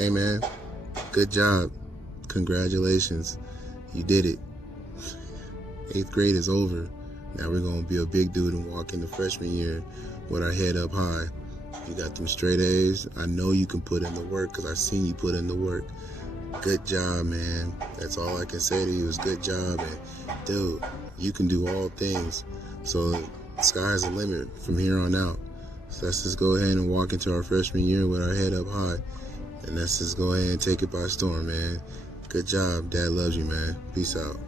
Hey man, good job. Congratulations. You did it. 8th grade is over. Now we're going to be a big dude and walk into freshman year with our head up high. You got them straight A's. I know you can put in the work because I've seen you put in the work. Good job, man. That's all I can say to you is good job. And dude, you can do all things. So sky's the limit from here on out. So let's just go ahead and walk into our freshman year with our head up high. And let's just go ahead and take it by storm, man. Good job. Dad loves you, man. Peace out.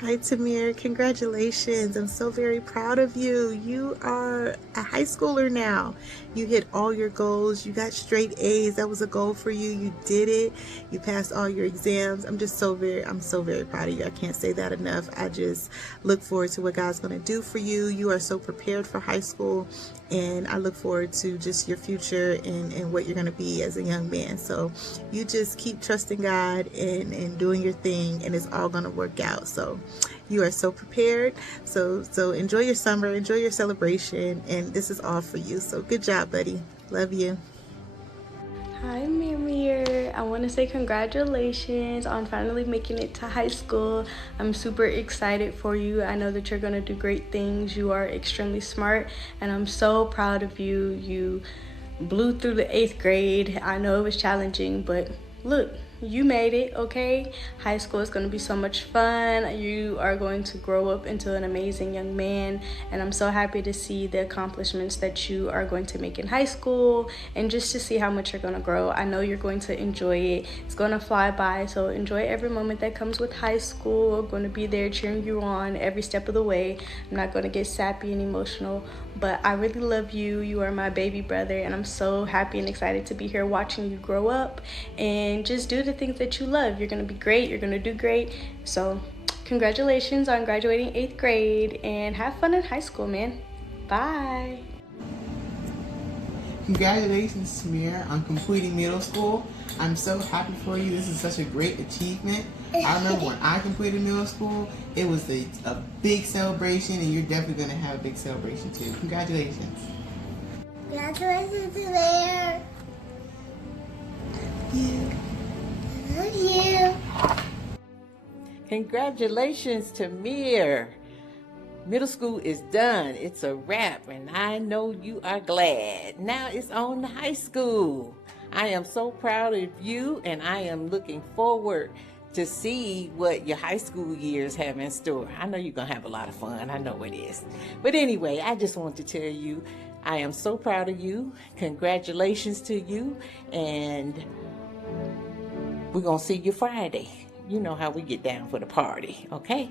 Hi, Tamir. Congratulations. I'm so very proud of you. You are a high schooler now. You hit all your goals. You got straight A's. That was a goal for you. You did it. You passed all your exams. I'm so very proud of you. I can't say that enough. I just look forward to what God's going to do for you. You are so prepared for high school, and I look forward to just your future and what you're going to be as a young man. So you just keep trusting God and doing your thing, and it's all going to work out. So you are so prepared. So enjoy your summer, enjoy your celebration, and this is all for you. So good job, buddy. Love you. Hi, Mimir. I want to say congratulations on finally making it to high school. I'm super excited for you. I know that you're going to do great things. You are extremely smart, and I'm so proud of you. You blew through the 8th grade. I know it was challenging, but look, you made it, okay? High school is going to be so much fun. You are going to grow up into an amazing young man, and I'm so happy to see the accomplishments that you are going to make in high school and just to see how much you're going to grow. I know you're going to enjoy it. It's going to fly by, so enjoy every moment that comes with high school. I'm going to be there cheering you on every step of the way. I'm not going to get sappy and emotional, but I really love you. You are my baby brother, and I'm so happy and excited to be here watching you grow up and just do the things that you love. You're going to be great. You're going to do great. So congratulations on graduating 8th grade, and have fun in high school, man. Bye. Congratulations, Samir, on completing middle school. I'm so happy for you. This is such a great achievement. I remember when I completed middle school, it was a big celebration, and you're definitely going to have a big celebration too. Congratulations. Congratulations, Samir. Love you. Congratulations to Mir. Middle school is done. It's a wrap, and I know you are glad. Now it's on to high school. I am so proud of you, and I am looking forward to see what your high school years have in store. I know you're going to have a lot of fun. I know it is. But anyway, I just want to tell you, I am so proud of you. Congratulations to you, and we're going to see you Friday. You know how we get down for the party, okay?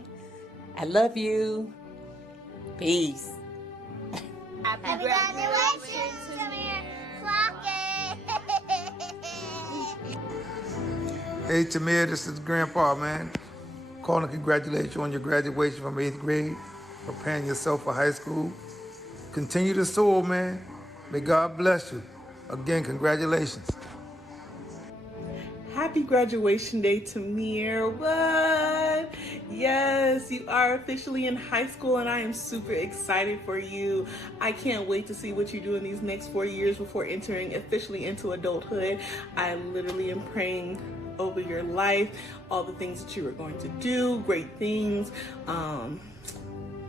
I love you. Peace. Happy graduation, Samir. Clock it. Hey Tamir, this is Grandpa, man. Calling to congratulate you on your graduation from 8th grade, preparing yourself for high school. Continue to soar, man. May God bless you. Again, congratulations. Happy graduation day, Tamir. What? Yes, you are officially in high school, and I am super excited for you. I can't wait to see what you do in these next 4 years before entering officially into adulthood. I literally am praying over your life, all the things that you are going to do, great things.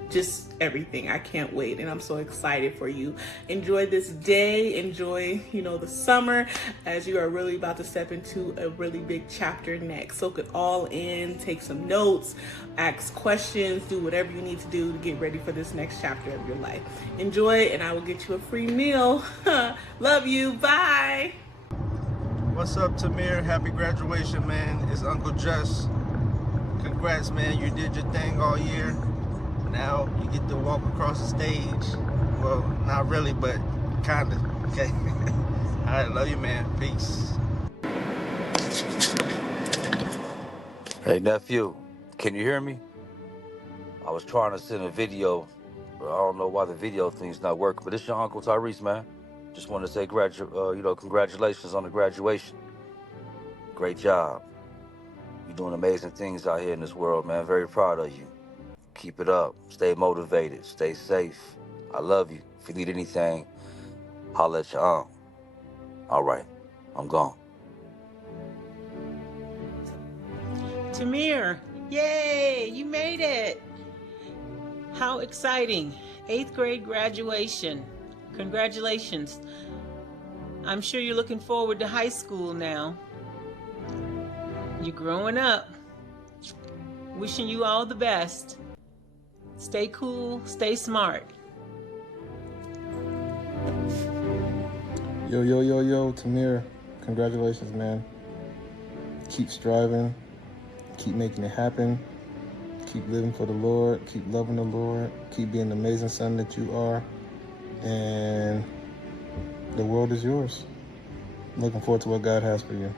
Just everything. I can't wait, and I'm so excited for you. Enjoy this day. Enjoy, the summer, as you are really about to step into a really big chapter next. Soak it all in, take some notes, ask questions, do whatever you need to do to get ready for this next chapter of your life. Enjoy, and I will get you a free meal. Love you. Bye. What's up, Tamir? Happy graduation, man. It's Uncle Jess. Congrats, man. You did your thing all year. Now you get to walk across the stage. Well, not really, but kinda. Okay. All right, love you, man. Peace. Hey, nephew, can you hear me? I was trying to send a video, but I don't know why the video thing's not working. But it's your Uncle Tyrese, man. Just wanted to say, congratulations on the graduation. Great job. You're doing amazing things out here in this world, man. Very proud of you. Keep it up. Stay motivated. Stay safe. I love you. If you need anything, holla at your aunt. All right, I'm gone. Tamir, yay, you made it. How exciting. 8th grade graduation. Congratulations. I'm sure you're looking forward to high school now. You're growing up. Wishing you all the best. Stay cool, stay smart. Yo, Tamir, congratulations, man. Keep striving, keep making it happen, keep living for the Lord, keep loving the Lord, keep being the amazing son that you are, and the world is yours. I'm looking forward to what God has for you.